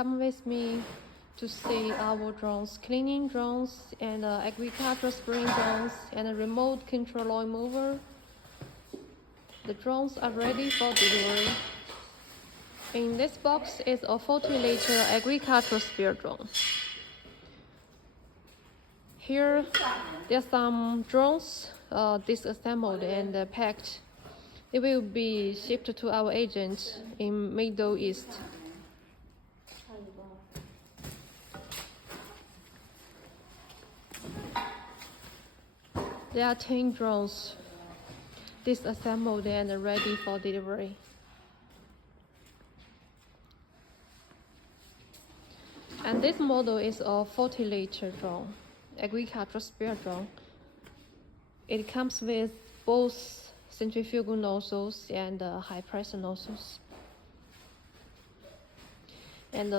come with me to see our drones, cleaning drones, and agricultural spraying drones, and a remote control lawn mower. The drones are ready for delivery. In this box is a 40-liter agricultural sprayer drone. Here, there are some drones disassembled and packed. It will be shipped to our agent in Middle East. There are 10 drones disassembled and ready for delivery. And this model is a 40-liter drone, agricultural sprayer drone. It comes with both centrifugal nozzles and high pressure nozzles. And